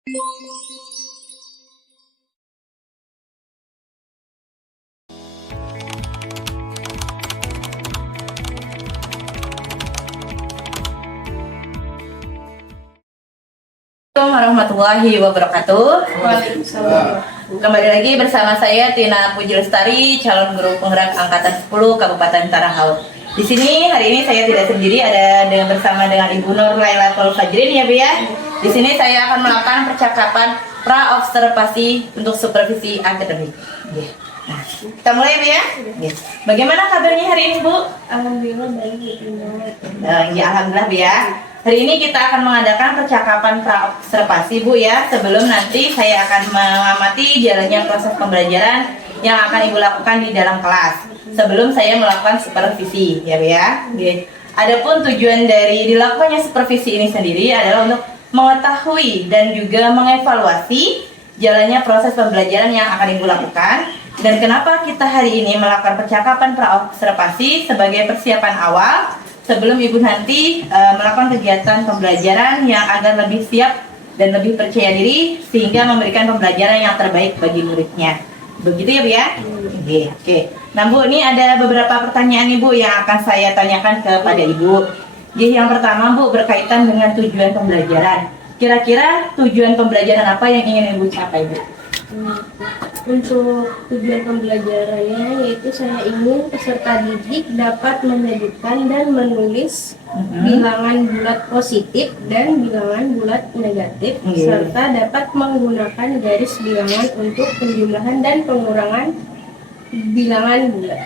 Assalamualaikum warahmatullahi wabarakatuh. Waalaikumsalam. Kembali lagi bersama saya Tina Puji Lestari, calon guru penggerak angkatan 10 Kabupaten Tanah Laut. Di sini hari ini saya tidak sendiri, ada bersama dengan Ibu Nur Lailatul Fajrin ya Bu ya. Di sini saya akan melakukan percakapan pra-observasi untuk supervisi akademik. Nah, kita mulai Bu ya. Bagaimana kabarnya hari ini Bu? Alhamdulillah baik. Ya alhamdulillah Bu ya. Hari ini kita akan mengadakan percakapan pra-observasi Bu ya. Sebelum nanti saya akan mengamati jalannya proses pembelajaran yang akan Ibu lakukan di dalam kelas. Sebelum saya melakukan supervisi ya Bu ya. Adapun tujuan dari dilakukannya supervisi ini sendiri adalah untuk mengetahui dan juga mengevaluasi jalannya proses pembelajaran yang akan Ibu lakukan. Dan kenapa kita hari ini melakukan percakapan pra-observasi sebagai persiapan awal sebelum Ibu nanti melakukan kegiatan pembelajaran yang agar lebih siap dan lebih percaya diri sehingga memberikan pembelajaran yang terbaik bagi muridnya. Begitu ya Bu ya? Oke. Nah Bu, ini ada beberapa pertanyaan Ibu yang akan saya tanyakan kepada Ibu. Yang pertama Bu, berkaitan dengan tujuan pembelajaran. Kira-kira tujuan pembelajaran apa yang ingin Ibu capai Bu? Untuk tujuan pembelajarannya yaitu saya ingin peserta didik dapat menyebutkan dan menulis bilangan bulat positif dan bilangan bulat negatif serta dapat menggunakan garis bilangan untuk penjumlahan dan pengurangan bilangan bulat.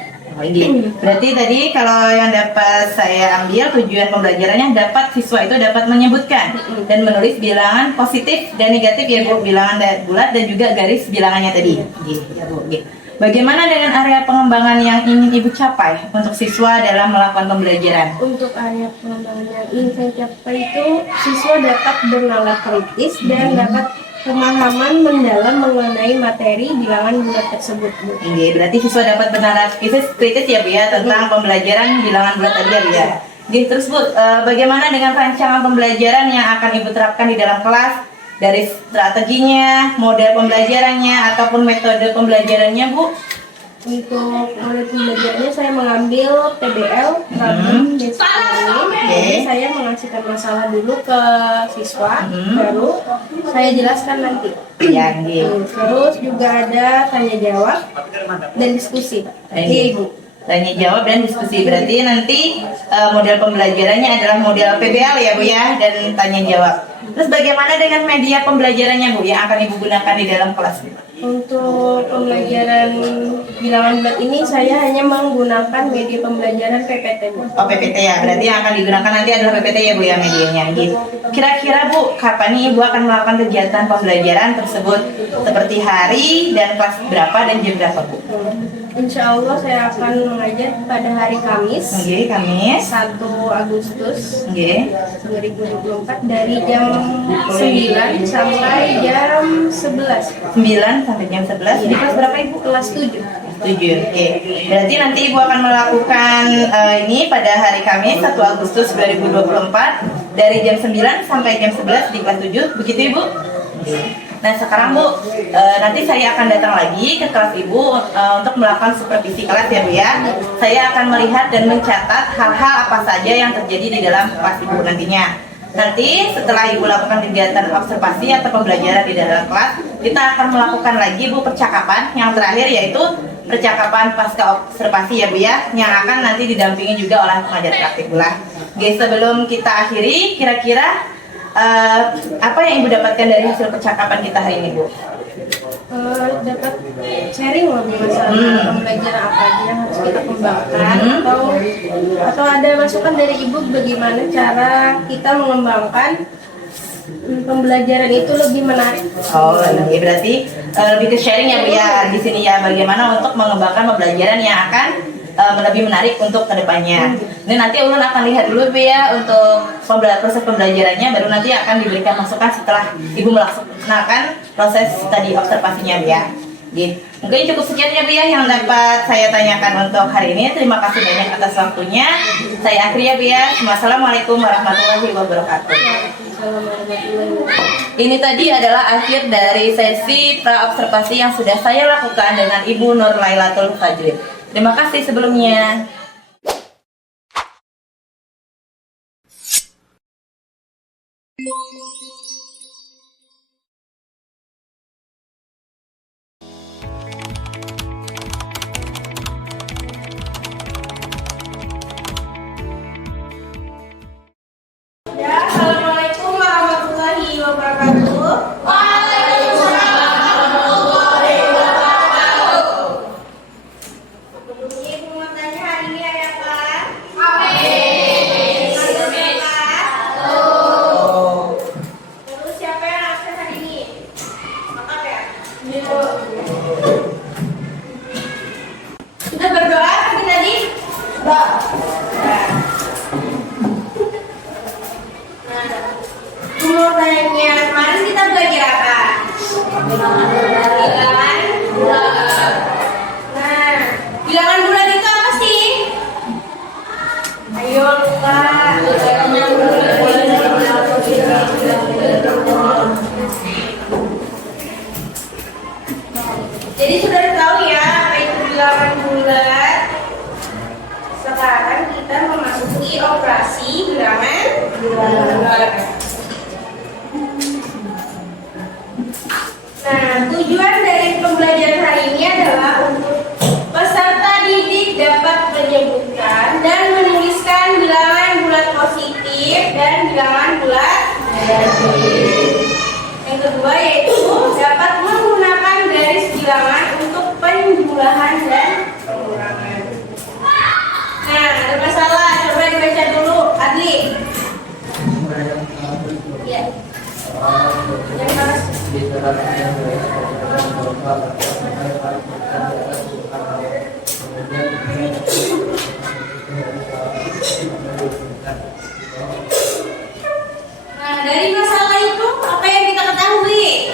Berarti tadi kalau yang dapat saya ambil tujuan pembelajarannya dapat siswa itu dapat menyebutkan dan menulis bilangan positif dan negatif ya Bu, bilangan bulat dan juga garis bilangannya tadi. Ya Bu. Bagaimana dengan area pengembangan yang ingin Ibu capai untuk siswa dalam melakukan pembelajaran? Untuk area pengembangan yang ingin saya capai itu siswa dapat bernalar kritis dan dapat pemahaman mendalam mengenai materi bilangan bulat tersebut Bu. Berarti siswa dapat bernalar kritis ya Bu ya tentang pembelajaran bilangan bulat tadi ya Bu ya. Terus Bu, bagaimana dengan rancangan pembelajaran yang akan Ibu terapkan di dalam kelas? Dari strateginya, model pembelajarannya, ataupun metode pembelajarannya Bu? Untuk model pembelajarannya saya mengambil PBL, problem based learning. Jadi saya mengasihkan masalah dulu ke siswa, baru saya jelaskan nanti. Terus juga ada tanya jawab dan diskusi. Ibu. Tanya jawab dan diskusi, berarti nanti model pembelajarannya adalah model PBL ya Bu ya, dan tanya jawab. Terus bagaimana dengan media pembelajarannya Bu yang akan Ibu gunakan di dalam kelas? Untuk pembelajaran bilangan bulat ini saya hanya menggunakan media pembelajaran PPT Bu. Oh PPT ya, berarti yang akan digunakan nanti adalah PPT ya Bu ya medianya. Kira-kira Bu, kapan nih Ibu akan melakukan kegiatan pembelajaran tersebut? Seperti hari dan kelas berapa dan jam berapa Bu? Insya Allah saya akan mengajar pada hari Kamis, Kamis 1 Agustus 2024 dari jam 9 sampai jam 11. 9 sampai jam 11 di kelas berapa Ibu? Kelas 7. Berarti nanti Ibu akan melakukan ini pada hari Kamis 1 Agustus 2024 dari jam 9 sampai jam 11 di kelas 7, begitu Ibu? Nah sekarang Bu, nanti saya akan datang lagi ke kelas Ibu untuk melakukan supervisi kelas ya Bu ya. Saya akan melihat dan mencatat hal-hal apa saja yang terjadi di dalam kelas Ibu nantinya. Nanti setelah Ibu lakukan kegiatan observasi atau pembelajaran di dalam kelas, kita akan melakukan lagi Bu percakapan yang terakhir, yaitu percakapan pasca observasi ya Bu ya, yang akan nanti didampingi juga oleh pengajar praktik pula. Sebelum kita akhiri, kira-kira apa yang Ibu dapatkan dari hasil percakapan kita hari ini Bu? Dapat sharing loh masalah pembelajaran apa aja yang harus kita kembangkan, atau ada masukan dari Ibu bagaimana cara kita mengembangkan pembelajaran itu lebih menarik. Berarti lebih ke sharing ya Bu ya di sini ya, bagaimana untuk mengembangkan pembelajaran yang akan lebih menarik untuk kedepannya. Ini nanti Ulun akan lihat dulu Bu ya untuk proses pembelajarannya, baru nanti akan diberikan masukan setelah Ibu melaksanakan proses tadi observasinya Bu ya. Mungkin cukup sekian ya Bu ya yang dapat saya tanyakan untuk hari ini. Terima kasih banyak atas waktunya. Saya akhiri ya Bu ya. Wassalamualaikum warahmatullahi wabarakatuh. Waalaikumsalam warahmatullahi wabarakatuh. Ini tadi adalah akhir dari sesi pra-observasi yang sudah saya lakukan dengan Ibu Nur Lailatul Fajri. Terima kasih sebelumnya. Ya, Assalamualaikum warahmatullahi wabarakatuh. Waalaikumsalam warahmatullahi wabarakatuh. Ibu mau tanya hari ini ada apa? Amin. Terus siapa yang absen hari ini? Maaf ya. Sudah berdoa pagi tadi? Sudah. Mau tanya, kemarin kita belajar apa? Bilangan bulat. Nah, bilangan bulat itu apa sih? Ayo Kak. Jadi sudah tahu ya apa itu bilangan bulat. Sekarang kita memasuki operasi bilangan bulat. Nah, tujuan dari pembelajaran hari ini adalah untuk peserta didik dapat menyebutkan dan menuliskan bilangan bulat positif dan bilangan bulat negatif. Yang kedua yaitu dapat menggunakan garis bilangan untuk penjumlahan dan pengurangan. Nah, ada masalah, coba dibaca dulu, Adli. Ya. Yang harus Nah, dari masalah itu apa yang kita ketahui?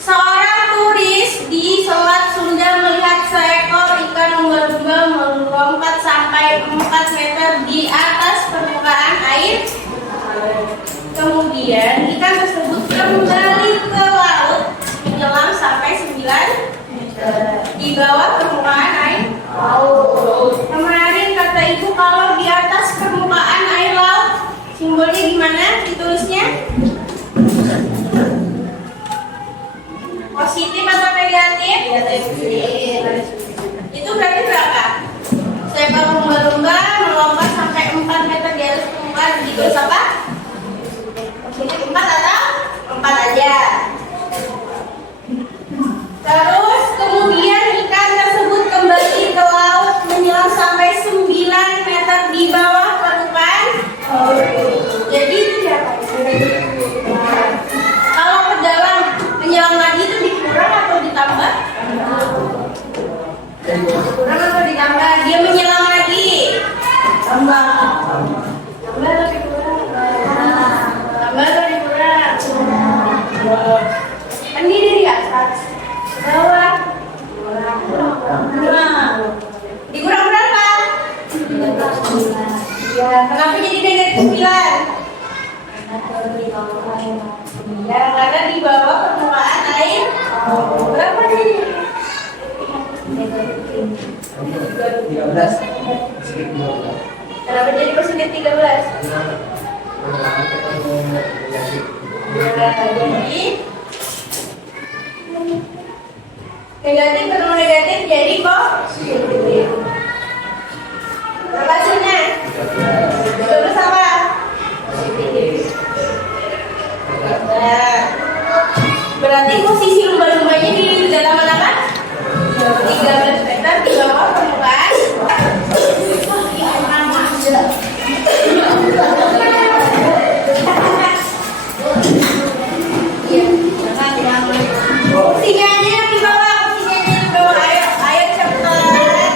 Seorang turis di Selat Sunda melihat seekor ikan lumba-lumba melompat sampai 4 meter di atas permukaan air. Kemudian ikan tersebut kembali ke laut menyelam sampai 9 meter di bawah permukaan air laut. Kemarin kata ibu kalau di atas permukaan air laut simbolnya gimana ditulisnya? Positif atau negatif? Itu berarti berapa? Seekor lumba-lumba melompat sampai 4 meter di atas permukaan, ditulis apa? Positif 4 atau 4 aja. Terus kemudian ikan tersebut kembali ke laut menyelam sampai 9 meter di bawah permukaan. Jadi itu siapa? Kalau ke dalam menyelam lagi itu dikurang atau ditambah? Kurang atau ditambah? Dia menyelam lagi. Tambah. Tambah atau dikurang? Tambah atau dikurang? Kan ini di atas. Bawah. Dikurang berapa? Ya, kenapa jadi negatif 9? Ya, karena di bawah permukaan air. Berapa nih? 13. Kenapa jadi positif 13? Ya, jadi negatif ketemu negatif jadi positif. Berapa hasilnya? Terus apa? Positif. Nah, berarti posisi lumba-lumbanya di dalam mana kan? 13 meter di bawah permukaan. Kursinya aja yang di bawah, kursinya aja yang di bawah. Ayo cepat.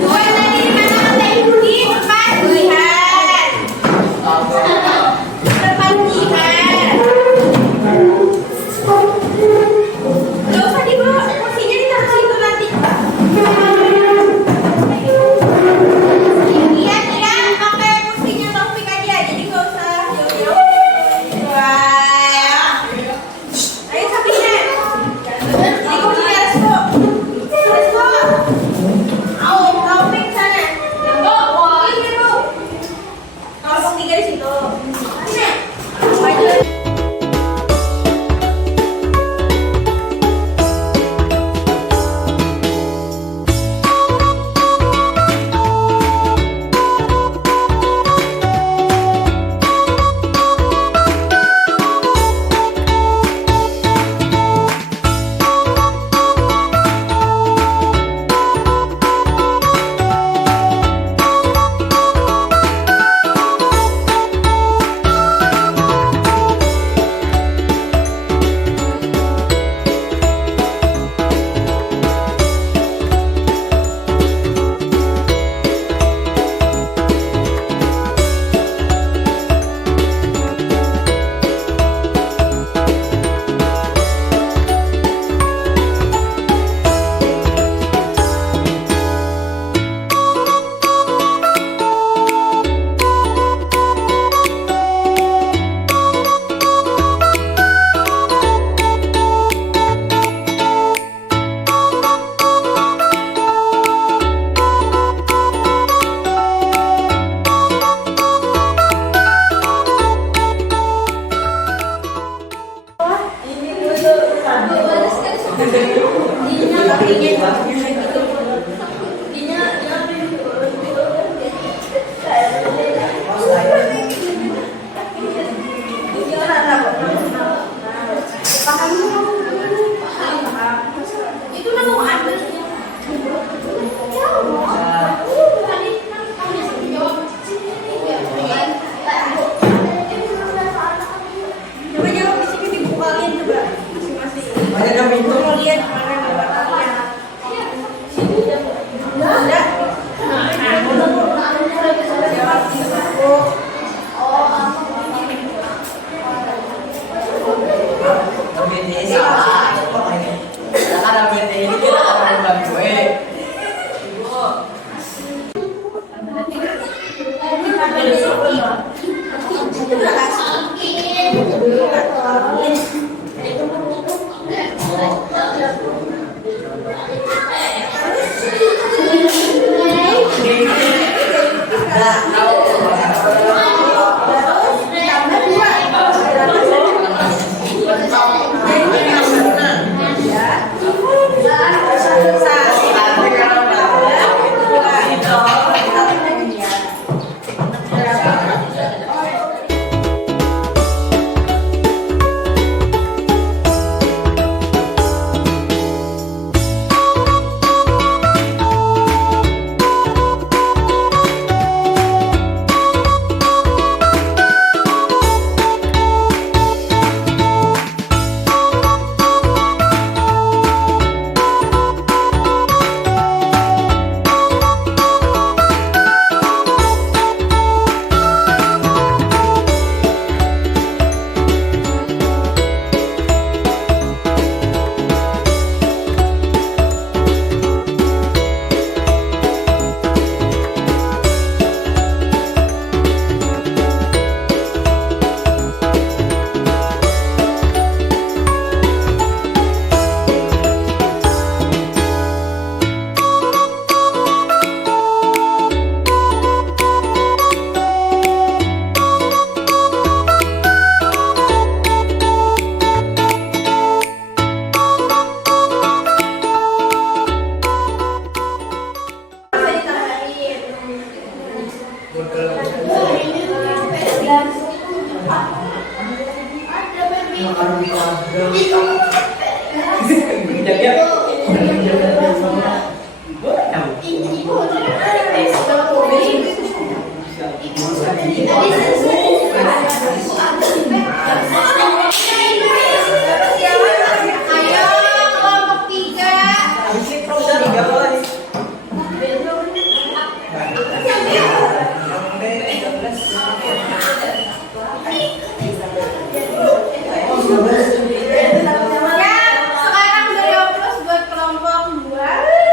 Dua tadi di mana kata ibu di depan lihat. Depan lihat. Coba jawab di sini buku kalian coba masing-masing. Banyak yang pintu. Mau lihat mana gambar kalian? Ada. Jawab di buku. BTS salah. Ada BTS ini kita akan bantu Sekarang dari oplos buat kelompok 2.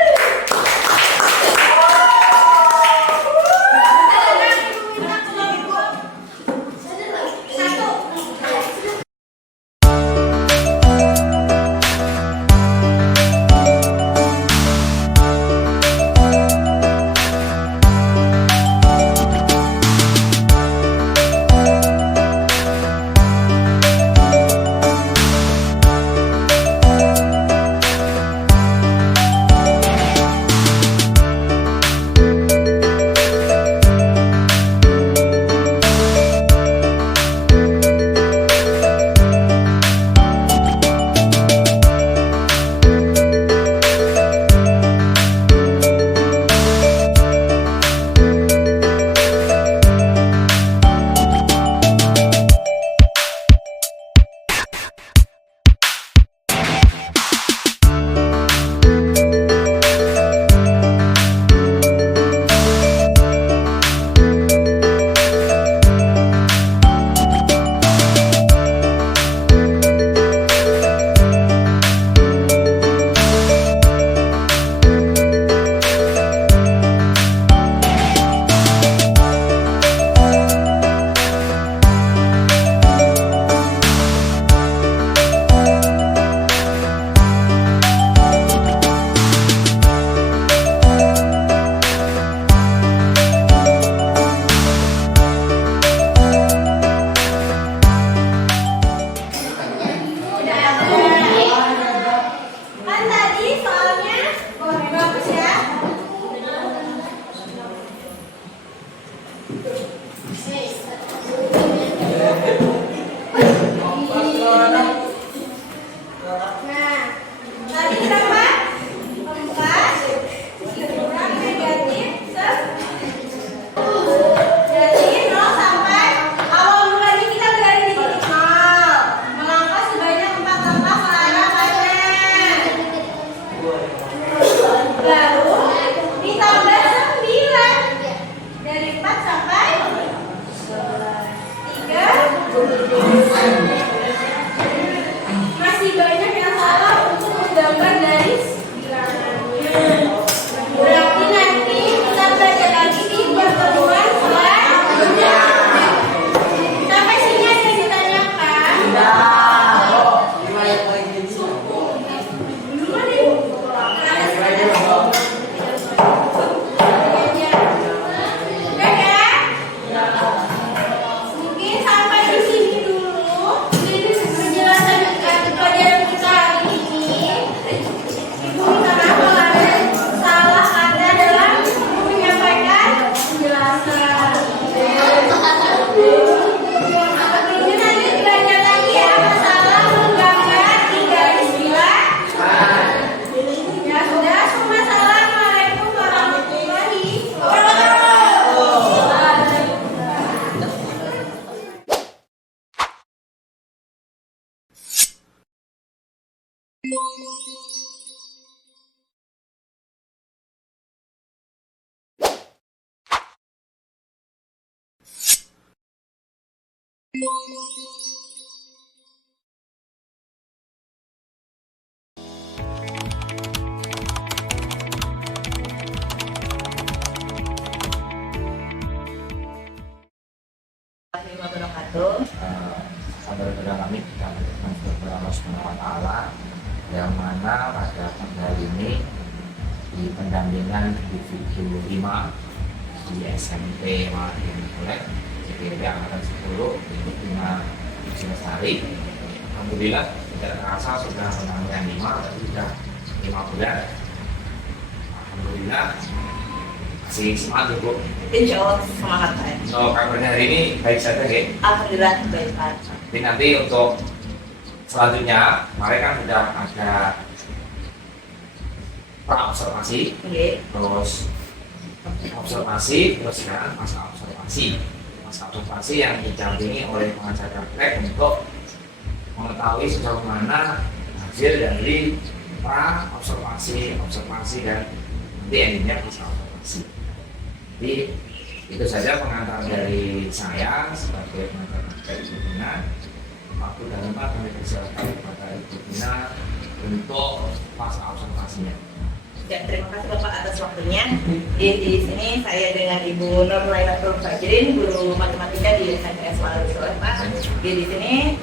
Sabar kepada kami kita mengucapkan kepada Allah Subhanahu wa Ta'ala, yang mana pada hari ini di pendampingan individu 5 di SMP Mahin Kolek CPP Angkatan 10 di Bina Sinestari. Alhamdulillah tidak terasa sudah pendampingan 5, tapi sudah 5 bulan. Alhamdulillah masih semangat Bu. Insya Allah semangat Pak. So, kabarnya hari ini baik saja ya. Alhamdulillah baik Pak. Jadi nanti untuk selanjutnya, kemarin kan sudah ada pra-observasi, terus observasi, terus sekarang masa observasi. Masa observasi yang didampingi oleh pengajar praktek untuk mengetahui sejauh mana hasil dari pra-observasi, observasi, dan nanti endingnya masa observasi. Jadi itu saja pengantar dari saya sebagai pengantar praktek Ibu Bina. Waktu dan tempat kami persilakan kepada Ibu Bina untuk masa observasinya. Ya, terima kasih Bapak atas waktunya. Di sini saya dengan Ibu Nur Lailatul Fajrin, guru matematika di SMK Walu Soleh Pak. Di sini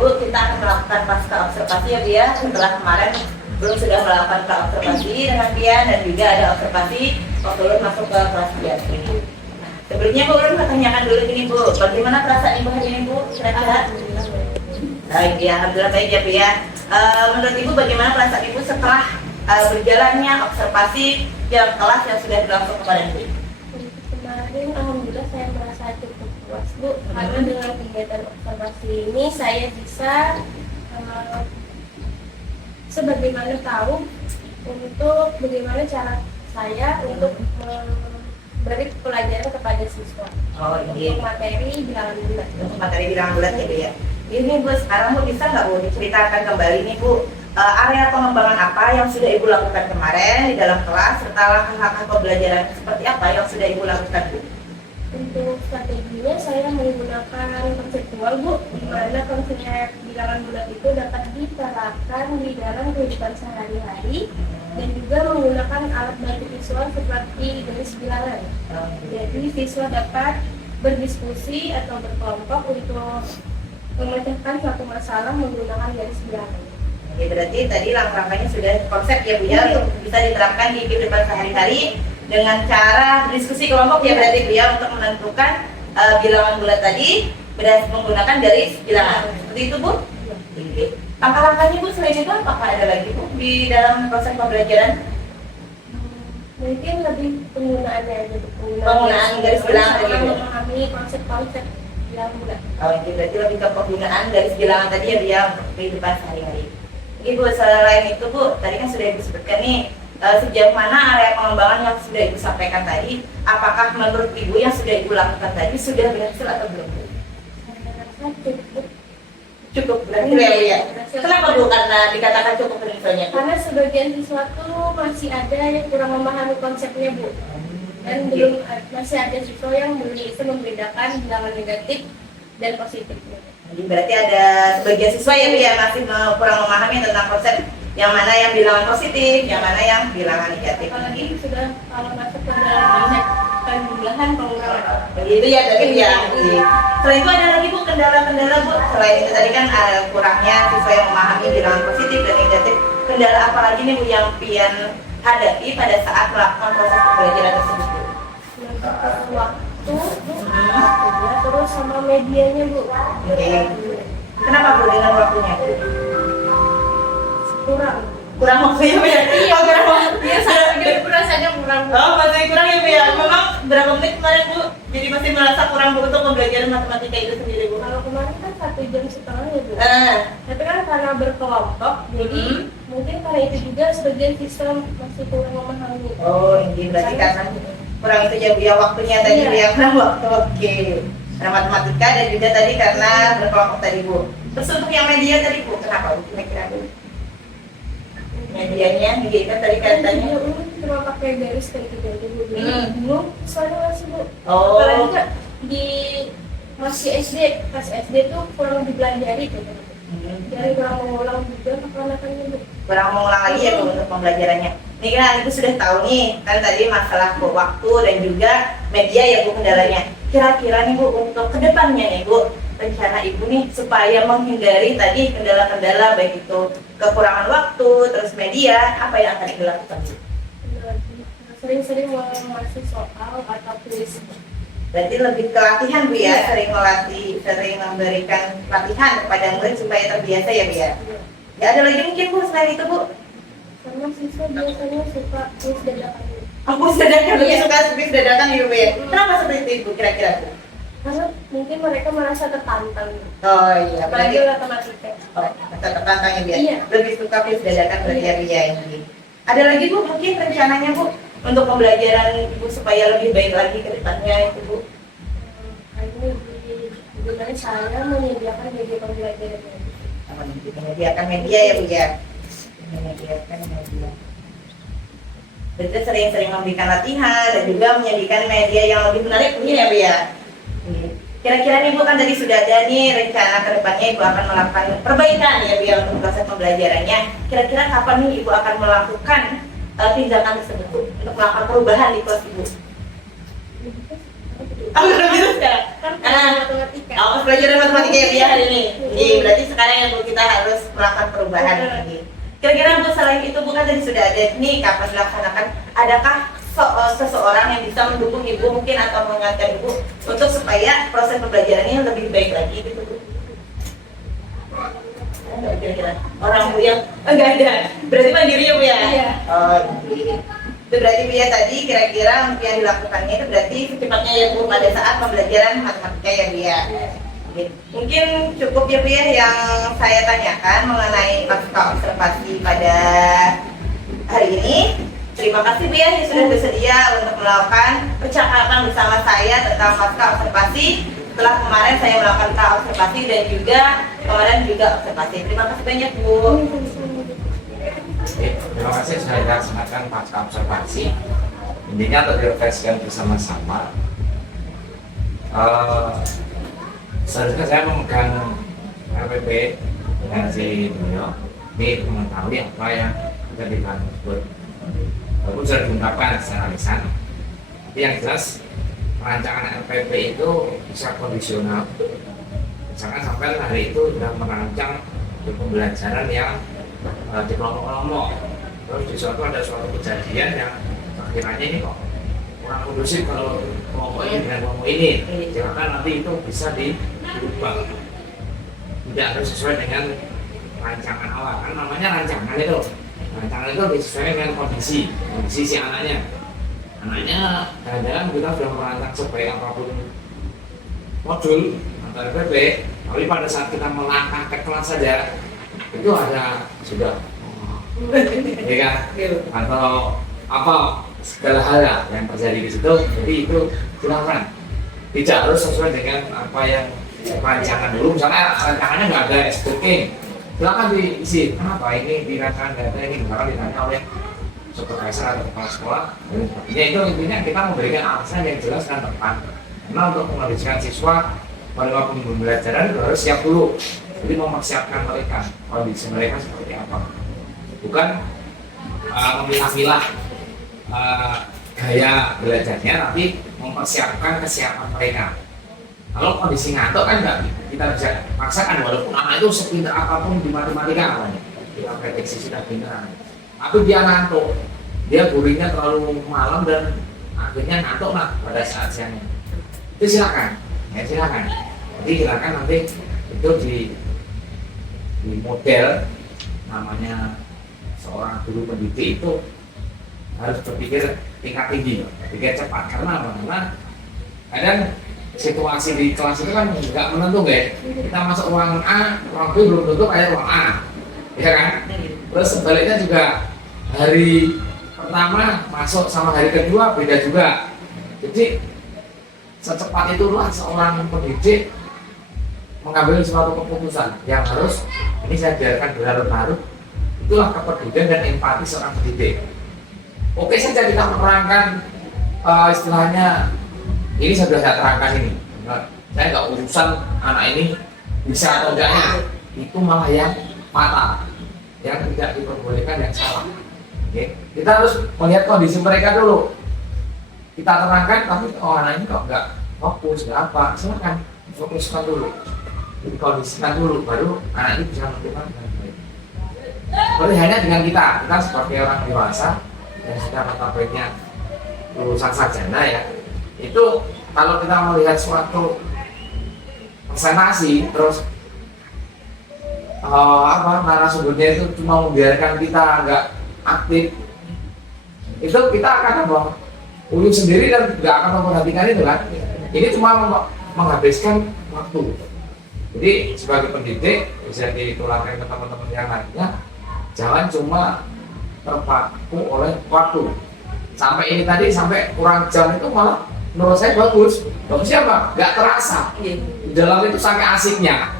Bu, kita akan melakukan pasca observasi ya Bu ya. Setelah kemarin belum sudah melakukan pra-observasi dengan Pian, dan juga ada observasi waktu Ulun masuk ke kelas pediatri. Nah, sebelumnya Bu, Ulun mau tanyakan dulu ini Bu, bagaimana perasaan Ibu hari ini Bu? Sehat-sehat? Baik ya, alhamdulillah baik ya Bu ya. Menurut Ibu bagaimana perasaan Ibu setelah berjalannya observasi dalam kelas yang sudah dilakukan kemarin Bu? Untuk kemarin alhamdulillah saya merasa cukup puas Bu, karena dengan kegiatan observasi ini saya bisa sebagaimana tahu untuk bagaimana cara saya untuk memberi pelajaran kepada siswa. Oh iya. Untuk materi bilangan bulat. Untuk materi bilangan bulat ya Bu ya. Ini Bu, sekarang Bu bisa nggak Bu diceritakan kembali nih Bu, area pengembangan apa yang sudah Ibu lakukan kemarin di dalam kelas, serta langkah-langkah pembelajaran seperti apa yang sudah Ibu lakukan Bu? Untuk strateginya saya menggunakan konseptual Bu, di mana konsep bilangan bulat itu dapat diterapkan di dalam kehidupan sehari-hari dan juga menggunakan alat bantu visual seperti garis bilangan. Jadi siswa dapat berdiskusi atau berkelompok untuk memecahkan suatu masalah menggunakan garis bilangan. Oke, berarti tadi langkah-langkahnya sudah konsep ya Bu ya, untuk bisa diterapkan di kehidupan sehari-hari dengan cara diskusi kelompok ya berarti Bu ya, untuk menentukan bilangan bulat tadi menggunakan garis bilangan. Seperti itu Bu? Oke. Langkah-langkahnya Bu selain itu apakah ada lagi Bu di dalam proses pembelajaran? Mungkin lebih penggunaannya aja Bu. Penggunaan garis bilangan tadi Bu. Memahami konsep-konsep bilangan bulat. Oh, ini berarti lebih ke penggunaan garis bilangan tadi ya Bu ya, untuk kehidupan sehari-hari. Ibu, selain itu Bu, tadi kan sudah Ibu sebutkan nih sejauh mana area pengembangan yang sudah Ibu sampaikan tadi, apakah menurut Ibu yang sudah Ibu lakukan tadi sudah berhasil atau belum Bu? Saya rasa cukup. Cukup berhasil ya Bu ya? Kenapa Bu? Karena dikatakan cukup berhasilnya Bu? Karena sebagian siswa tuh masih ada yang kurang memahami konsepnya Bu, dan belum masih ada siswa yang belum bisa membedakan bilangan negatif dan positifnya. Jadi berarti ada sebagian siswa ya Bu ya masih kurang memahami tentang konsep yang mana yang bilangan positif, yang mana yang bilangan negatif. Apalagi sudah kalau masuk ke dalam konsep penjumlahan pengurangan. Begitu ya berarti ya. Selain itu ada lagi Bu kendala-kendala Bu. Selain itu tadi kan kurangnya siswa yang memahami bilangan positif dan negatif. Kendala apa lagi nih Bu yang Pian hadapi pada saat melakukan proses pembelajaran tersebut Bu? Untuk waktu, terus sama medianya Bu. Oke. Kenapa Bu dengan waktunya Bu? Kurang waktunya Bu ya? Oh, kurang waktu. Iya, saya rasanya kurang. Oh, masih kurang ya Bu ya? Memang berapa menit kemarin Bu? Jadi masih merasa kurang Bu untuk pembelajaran matematika itu sendiri Bu? Kalau kemarin kan 1,5 jam ya Bu. Ah. Tapi kan karena berkelompok, jadi mungkin karena itu juga sebagian siswa masih kurang memahami. Oh, ini berarti karena kurang itu ya Bu ya waktunya tadi Bu ya, kurang waktu. Oke. Karena matematika dan juga tadi karena berkelompok tadi Bu. Terus untuk yang media tadi Bu, kenapa Bu? Kira-kira Bu? Medianya, media tadi katanya. Cuma pakai garis kayak gitu aja Bu. Jadi bingung soalnya masih Bu. Oh. Apalagi Kak, di masih SD, pas SD tuh kurang dipelajari tuh. Dari kurang mengulang juga keponakannya Bu. Kurang mengulang lagi ya Bu untuk pembelajarannya. Ini kan Ibu sudah tahu nih, kan tadi masalah waktu dan juga media ya Bu kendalanya. Kira-kira nih Bu untuk kedepannya nih Bu, rencana Ibu nih supaya menghindari tadi kendala-kendala baik itu kekurangan waktu, terus media, apa yang akan dilakukan Bu? Sering-sering mengasih soal atau kuis. Berarti lebih ke latihan Bu ya, sering melatih, sering memberikan latihan kepada murid supaya terbiasa ya Bu ya. Ya ada lagi mungkin Bu selain itu Bu? Karena siswa biasanya suka kuis dadakan. Aku dadakan, lebih Iya. suka kuis dadakan ya Bu ya. Kenapa seperti itu kira-kira Bu? Karena mungkin mereka merasa tertantang. Oh iya, Apalagi berarti matematika. tertantang ya Bu ya. Iya. Lebih suka kuis dadakan berarti ya Bu ya ini. Ada lagi Bu mungkin rencananya Bu untuk pembelajaran Ibu supaya lebih baik lagi ke depannya itu Bu? Ini gimana saya menyediakan media pembelajaran. Menyediakan media ya Bu ya. Menyediakan media. Berarti sering-sering memberikan latihan dan juga menyediakan media yang lebih menarik mungkin ya Bu ya. Kira-kira nih Bu kan tadi sudah ada nih rencana ke depannya Ibu akan melakukan perbaikan ya Bu ya untuk proses pembelajarannya. Kira-kira kapan nih Ibu akan melakukan tindakan tersebut Bu, untuk melakukan perubahan di kelas Ibu? Gitu sekarang. Kan matematika. Pelajaran matematika ya Bu ya hari ini. Jadi berarti sekarang yang Bu kita harus melakukan perubahan ini. Kira-kira Bu selain itu Bu kan tadi sudah ada nih kapan dilaksanakan, adakah seseorang yang bisa mendukung Ibu mungkin atau mengingatkan Ibu untuk supaya proses pembelajarannya lebih baik lagi gitu Bu? Ada kira-kira orang Bu yang enggak ada, berarti mandiri ya Bu ya? Iya. Oh iya. Itu berarti Bu ya tadi kira-kira untuk yang dilakukannya itu berarti secepatnya ya Bu pada saat pembelajaran matematika ya Bu ya? Mungkin cukup ya Bu ya yang saya tanyakan mengenai pasca observasi pada hari ini. Terima kasih Bu ya yang sudah bersedia untuk melakukan percakapan bersama saya tentang pasca observasi. Setelah kemarin saya melakukan pra observasi dan juga kemarin juga observasi. Terima kasih banyak Bu. Terima kasih sudah dilaksanakan pasca observasi. Intinya untuk direfleksikan bersama-sama. Seharusnya saya memegang RPP dengan si beliau ini mengetahui apa yang kita tersebut. Walaupun sudah diungkapkan secara lisan, tapi yang jelas perancangan RPP itu bisa kondisional. Misalkan sampai hari itu sudah merancang pembelajaran yang di kelompok-kelompok, terus di suatu ada suatu kejadian yang akhirnya ini kok kurang kondusif kalau kelompok ini dengan kelompok ini, silakan nanti itu bisa diubah, tidak harus sesuai dengan rancangan awal. Kan namanya rancangan itu disesuaikan dengan kondisi si anaknya. Kadang-kadang kita sudah merancang sebaik apapun modul atau RPP, tapi pada saat kita melangkah ke kelas saja itu ada sudah ya kan? Atau apa segala hal yang terjadi di situ, jadi itu silakan tidak harus sesuai dengan apa yang rancangan dulu. Misalnya rancangannya nggak ada SPK, silakan diisi. Kenapa ini di rancangan nggak ada, ini misalkan ditanya oleh supervisor atau kepala sekolah dan sebagainya. Itu intinya kita memberikan alasan yang jelas dan tepat. Karena untuk menghabiskan siswa pada waktu pembelajaran itu harus siap dulu. Jadi mempersiapkan mereka, kondisi mereka seperti apa. Bukan memilah-milah gaya belajarnya, tapi mempersiapkan kesiapan mereka. Kalau kondisi ngantuk kan nggak kita bisa paksakan, walaupun anak itu sepintar apapun di matematika, kita prediksi sudah pintar. Tapi dia ngantuk, dia gurunya terlalu malam dan akhirnya ngantuk lah pada saat siangnya. Itu silakan, ya silakan. Jadi silakan nanti itu di model namanya seorang guru pendidik itu harus berpikir tingkat tinggi, berpikir cepat. Karena apa? Karena kadang situasi di kelas itu kan nggak menentu ya. Kita masuk ruangan A, ruang B belum tentu kayak ruang A, ya kan? Terus sebaliknya juga hari pertama masuk sama hari kedua beda juga. Jadi secepat itulah seorang pendidik mengambil suatu keputusan yang harus ini saya biarkan berlarut-larut. Itulah kepedulian dan empati seorang pendidik. Oke saja kita menerangkan istilahnya ini sudah saya terangkan ini. saya nggak urusan anak ini bisa atau enggaknya, itu malah yang fatal, yang tidak diperbolehkan, yang salah. Oke. Kita harus melihat kondisi mereka dulu, kita terangkan, tapi anak ini kok nggak fokus, nggak apa, silakan fokuskan dulu, dikondisikan dulu, baru anak ini bisa melakukan dengan baik. Hanya dengan kita sebagai orang dewasa yang sudah notabene lulusan sarjana ya, itu kalau kita melihat suatu presentasi terus narasumbernya itu cuma membiarkan kita nggak aktif, itu kita akan uyuh sendiri dan nggak akan memperhatikan itu kan. Ini cuma menghabiskan waktu. Jadi sebagai pendidik bisa ditularkan ke teman-teman yang lainnya, jangan cuma terpaku oleh waktu. Sampai ini tadi sampai kurang jam itu malah menurut saya bagus. Bagusnya apa? Nggak terasa. Di dalam itu sangat asiknya.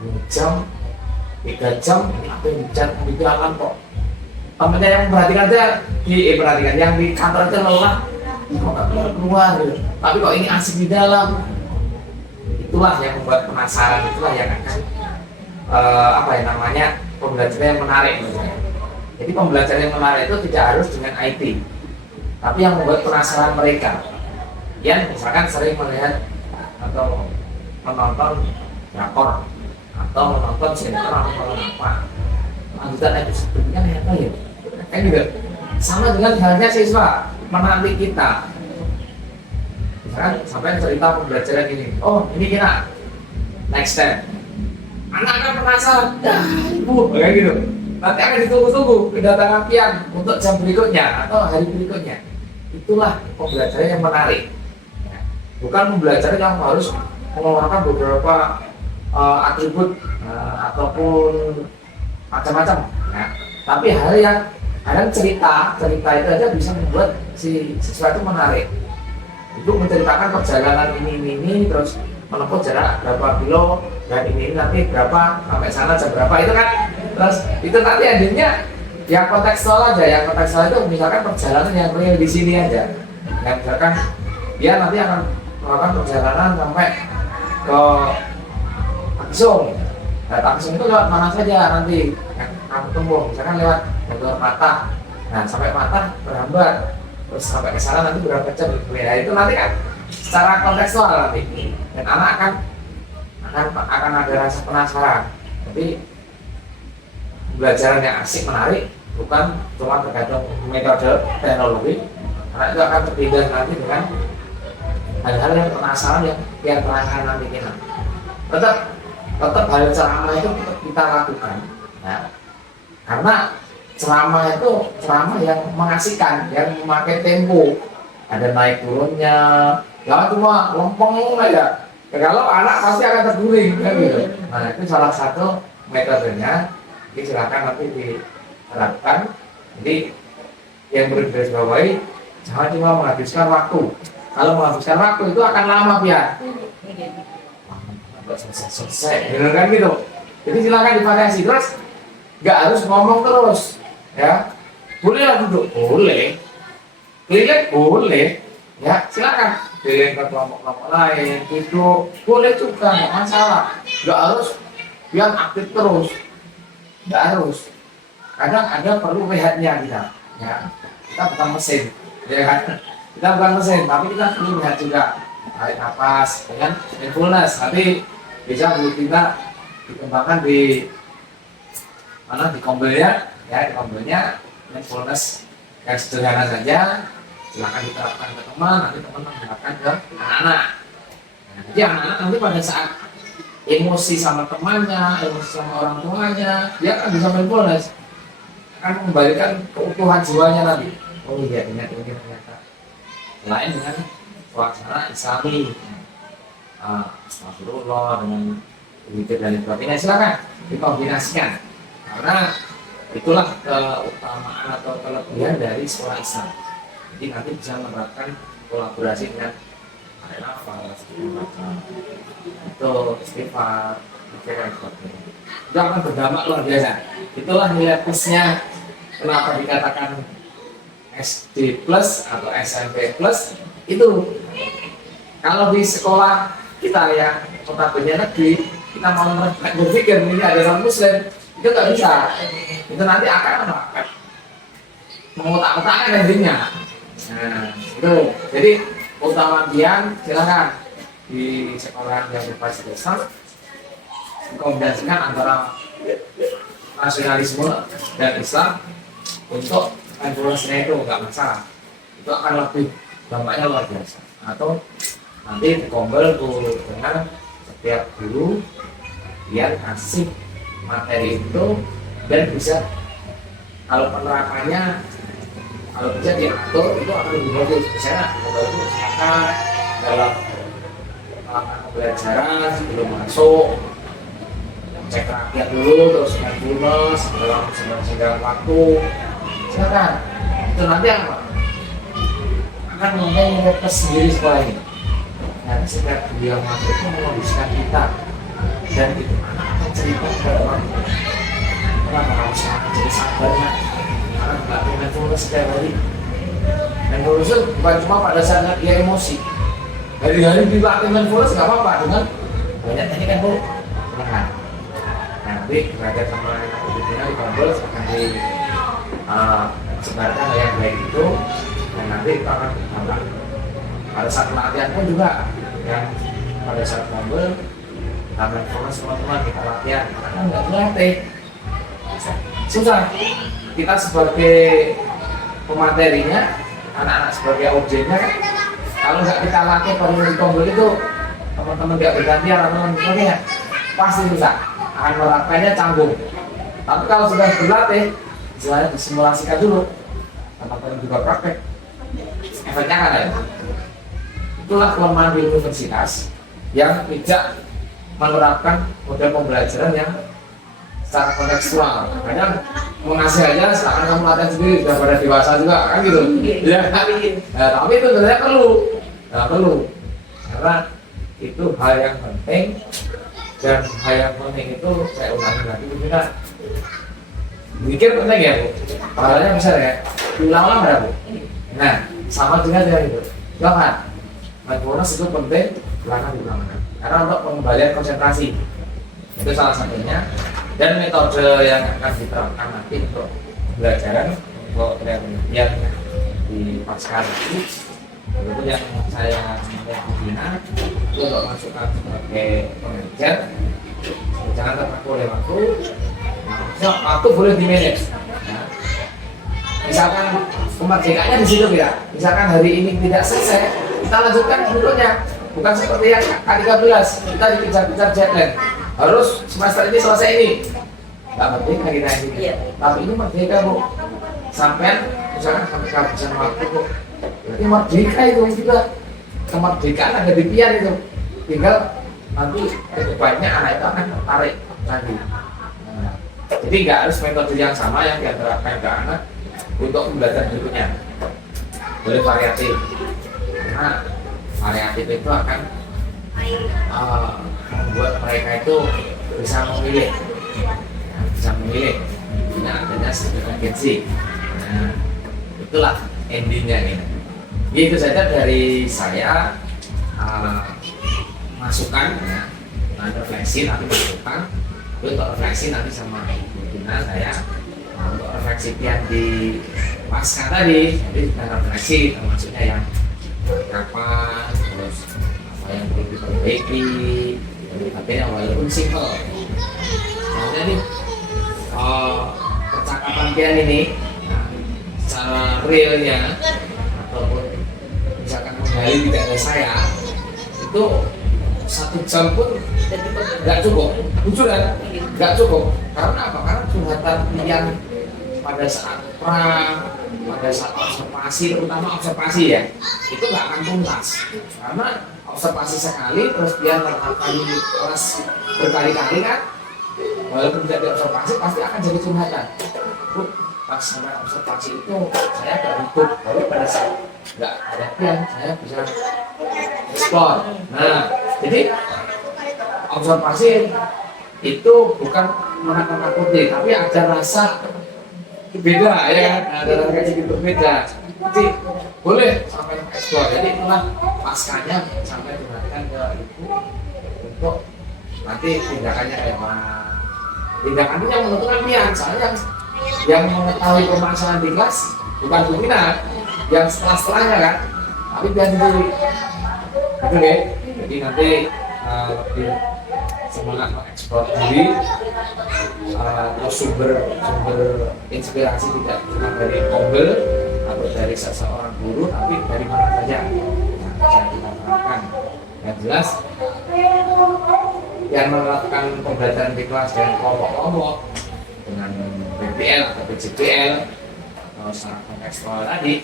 2 jam, 3 jam, apa yang dibicarakan kok. Temennya yang perhatikan aja, perhatikan yang di kantor aja lelah, kok nggak keluar gitu. Tapi kok ini asik di dalam. Itulah yang membuat penasaran, itulah yang akan pembelajaran yang menarik. Jadi pembelajaran yang menarik itu tidak harus dengan IT, tapi yang membuat penasaran mereka yang misalkan sering melihat atau menonton drakor atau menonton sinetron atau apa lanjutan episode berikutnya apa ya, kan juga sama dengan halnya siswa menanti kita. Misalkan sampai cerita pembelajaran ini, oh ini kita next step, anak akan penasaran, kayak gitu. Nanti akan ditunggu-tunggu kedatangan pian untuk jam berikutnya atau hari berikutnya. Itulah pembelajaran yang menarik. Bukan pembelajaran yang harus mengeluarkan beberapa atribut ataupun macam-macam. Ya. Tapi hal yang kadang cerita itu aja bisa membuat si siswa itu menarik. Itu menceritakan perjalanan ini terus menempuh jarak berapa kilo dan ini nanti berapa sampai sana jam berapa itu kan. Terus itu nanti akhirnya yang kontekstual aja, yang kontekstual itu misalkan perjalanan yang real di sini aja. Yang misalkan dia nanti akan melakukan perjalanan sampai ke Tangsung. Nah, Tangsung itu lewat mana saja nanti yang kamu tempuh, misalkan lewat jalur Matah. Nah, sampai Matah berhambat, terus sampai ke sana nanti berapa jam? Nah, itu nanti kan secara kontekstual nanti, dan anak akan ada rasa penasaran. Jadi pembelajaran yang asik menarik bukan cuma tergantung metode teknologi, karena itu akan berbeda nanti dengan hal-hal yang penasaran yang terangkan nanti kita. Tetap hal ceramah itu tetap kita lakukan, ya. Karena ceramah itu ceramah yang mengasihkan, yang memakai tempo, ada naik turunnya, jangan cuma lompong aja. Kalau anak pasti akan terguling, kan gitu. Nah itu salah satu metodenya. Jadi silakan nanti diterapkan. Jadi yang perlu digarisbawahi, jangan cuma menghabiskan waktu. Kalau menghabiskan waktu itu akan lama ya. Selesai, benar kan gitu. Jadi silakan divariasi. Terus nggak harus ngomong terus, ya. Boleh lah duduk, boleh. Keliling boleh, ya. Silakan. Keliling ke kelompok-kelompok lain, duduk boleh juga, nggak masalah. Nggak harus biar aktif terus. Nggak harus. Kadang ada perlu rehatnya kita, ya. Kita bukan mesin, ya kan? Kita bukan mesin, tapi kita perlu rehat juga. Tarik nafas, dengan mindfulness. Tapi bisa kita dikembangkan di mana, di kombelnya, ya, di kombelnya mindfulness yang sederhana saja. Silakan diterapkan ke teman, nanti teman menerapkan ke anak-anak. Nah, jadi anak-anak nanti pada saat emosi sama temannya, emosi sama orang tuanya, dia akan bisa mindfulness, akan mengembalikan keutuhan jiwanya nanti. Oh iya, ini ternyata lain dengan suasana Islami, astagfirullah dengan begitu dan sebagainya. Silakan dikombinasikan, karena itulah keutamaan atau kelebihan dari sekolah Islam. Jadi nanti bisa menerapkan kolaborasi dengan nafas, itu istighfar, dan sebagainya. Itu akan berdampak luar biasa. Itulah nilai plusnya kenapa dikatakan SD plus atau SMP plus. Itu kalau di sekolah kita yang notabene negeri, kita mau berpikir ini ada non muslim, itu nggak bisa. Itu nanti akan apa? Mengotak-otakkan endingnya. Nah, itu. Jadi utama Dian silakan di sekolah yang berbasis Islam kombinasikan antara nasionalisme dan Islam untuk influence-nya itu nggak masalah. Itu akan lebih dampaknya luar biasa. Atau nanti dikombel tuh dengan setiap guru yang kasih materi itu dan bisa kalau penerapannya kalau bisa diatur itu akan lebih bagus. Misalnya kombel itu misalkan dalam melakukan pembelajaran sebelum masuk cek rakyat dulu terus mindfulness dalam segala waktu silakan itu nanti apa akan mengenai ke sendiri sekolah ini dan setiap beliau masuk itu menghabiskan kita dan itu anak akan cerita kepada orang kenapa kamu sangat jadi sabarnya anak nggak mindfulness setiap hari mindfulness itu bukan cuma pada saat dia emosi hari-hari dilatih mindfulness nggak apa-apa dengan banyak ini kan bu nah nanti belajar sama anak-anaknya di kampus akan di sebarkan yang baik itu dan nanti itu akan bertambah pada saat latihan pun juga yang pada saat kampus kami fokus teman-teman kita latihan karena nggak dilatih susah kita sebagai pematerinya anak-anak sebagai objeknya kalau nggak kita latih pada tombol itu teman-teman nggak bergantian atau teman-temannya pasti susah akan melakukannya canggung. Tapi kalau sudah berlatih, misalnya disimulasikan dulu, teman-teman juga praktek, efeknya kan ada. Itulah kelemahan di universitas yang tidak menerapkan model pembelajaran yang secara kontekstual. Kadang mengasih aja, seakan kamu latihan sendiri sudah pada dewasa juga kan gitu. Ya, tapi itu sebenarnya perlu, karena itu hal yang penting. Dan hal yang penting itu saya ulangi lagi kita mikir penting ya bu pahalanya besar ya diulang-ulang ya bu nah sama dengan itu silakan mindfulness itu penting silakan diulang-ulang karena untuk pengembalian konsentrasi itu salah satunya dan metode yang akan diterapkan nanti untuk pembelajaran untuk yang di pasca itu itu yang saya bina itu untuk masukkan sebagai pengajar jangan terpaku oleh waktu waktu boleh di manage nah, misalkan kemerdekaannya di situ ya misalkan hari ini tidak selesai kita lanjutkan berikutnya bukan seperti yang K13 kita dikejar-kejar deadline harus semester ini selesai ini nggak merdeka kita ini tapi ini merdeka bu sampai misalkan sampai kehabisan waktu bu berarti merdeka itu juga kemerdekaan ada di pian itu tinggal nanti kedepannya anak itu akan tertarik lagi nah, jadi nggak harus metode yang sama yang diterapkan ke anak untuk pembelajaran berikutnya boleh variatif karena variatif itu akan membuat mereka itu bisa memilih punya adanya sedikit agensi nah itulah endingnya ini. Itu saja dari saya masukan ya, refleksi nanti masukan untuk refleksi nanti sama Bu Dina saya untuk refleksi yang di pasca tadi jadi kita refleksi termasuknya yang kapan terus apa yang perlu diperbaiki tapi yang walaupun simple soalnya nih percakapan pian ini secara realnya ataupun misalkan menggali tidak ada saya itu 1 jam pun nggak cukup jujur kan nggak cukup karena apa karena curhatan yang pada saat perang pada saat observasi terutama observasi ya itu nggak akan tuntas karena observasi sekali terus dia melakukan kelas berkali-kali kan walaupun tidak diobservasi pasti akan jadi curhatan pas sampai observasi itu saya agak ribut baru pada saat nggak ada plan saya bisa explore nah jadi observasi itu bukan menakut-nakuti tapi ada rasa beda ya ada rasa sedikit berbeda jadi boleh sampai ekspor. Jadi itulah paskanya sampai diperhatikan ke ibu untuk nanti tindakannya kayak mana. Tindakannya yang menentukan dia, soalnya yang mengetahui permasalahan di kelas bukan pimpinan, yang setelah-setelahnya kan, tapi dia sendiri. Gitu ya. Jadi nanti lebih semangat mengekspor diri, terus sumber inspirasi tidak cuma dari Ombel atau dari seseorang guru, tapi dari mana saja yang bisa kita terapkan. Yang jelas yang menerapkan pembelajaran di kelas dengan kelompok-kelompok dengan BPL atau PJPL secara kontekstual tadi,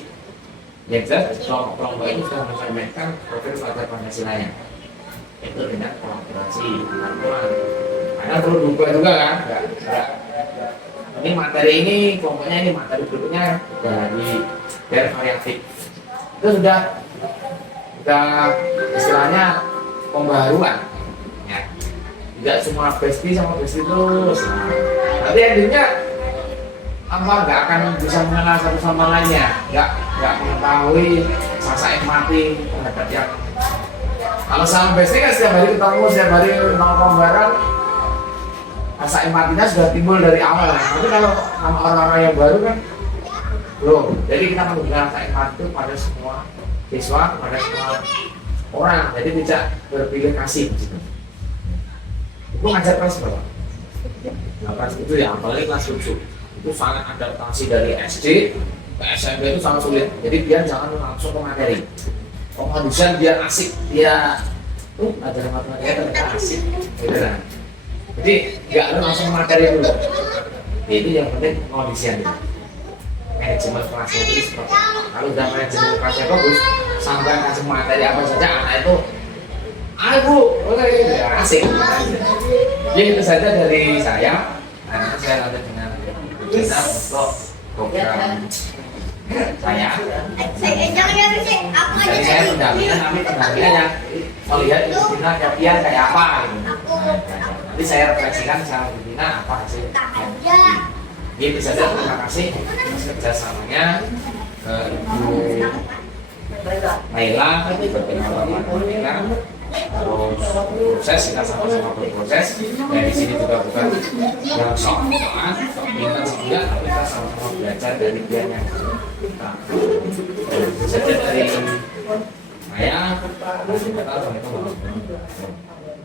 yang jelas kelompok-kelompok itu sudah mencerminkan profil pelajar Pancasilanya. Itu dengan kolaborasi antar teman. Karena perlu diubah juga kan, enggak. Ini materi ini, kelompoknya ini materi berikutnya dari biar variatif. Itu sudah istilahnya pembaharuan. Ya. Tidak semua bestie sama bestie terus. Nah, nanti endingnya nggak akan bisa mengenal satu sama lainnya, nggak mengetahui rasa empati terhadap yang. Kalau sama bestie kan setiap hari ketemu, setiap hari nongkrong bareng, rasa empatinya sudah timbul dari awal. Tapi kalau sama orang-orang yang baru kan belum. Jadi kita menunjukkan rasa empati itu pada semua siswa, pada semua orang. Jadi tidak berpikir kasih di situ. Itu ngajar kelas berapa? Nah, kelas itu ya, apalagi kelas 7 itu sangat adaptasi dari SD ke SMP itu sangat sulit. Jadi dia jangan langsung ke materi. Penghabisan biar asik, dia ngajar matematika ternyata asik, gitu kan. Jadi nggak langsung materi dulu. Itu yang penting pengondisian dulu. Manajemen kelasnya itu seperti apa? Kalau udah manajemen kelasnya bagus, sampai kasih materi apa saja anak itu, bu, ya asik. Jadi itu saja dari saya. Nanti saya lanjut dengan kita untuk program saya. Jadi saya pendampingan, tapi pendampingan yang melihat itu kita kayak apa gitu. Nanti saya refleksikan secara pimpinan apa hasil. Gitu saja, terima kasih atas kerjasamanya ke Ibu Laila berpengalaman kita. Terus proses kita sama-sama berproses. Dan di sini juga bukan yang sok-sokan, kita juga, tapi kita sama-sama belajar dari dia yang kita. Saja dari saya, Assalamualaikum warahmatullahi wabarakatuh.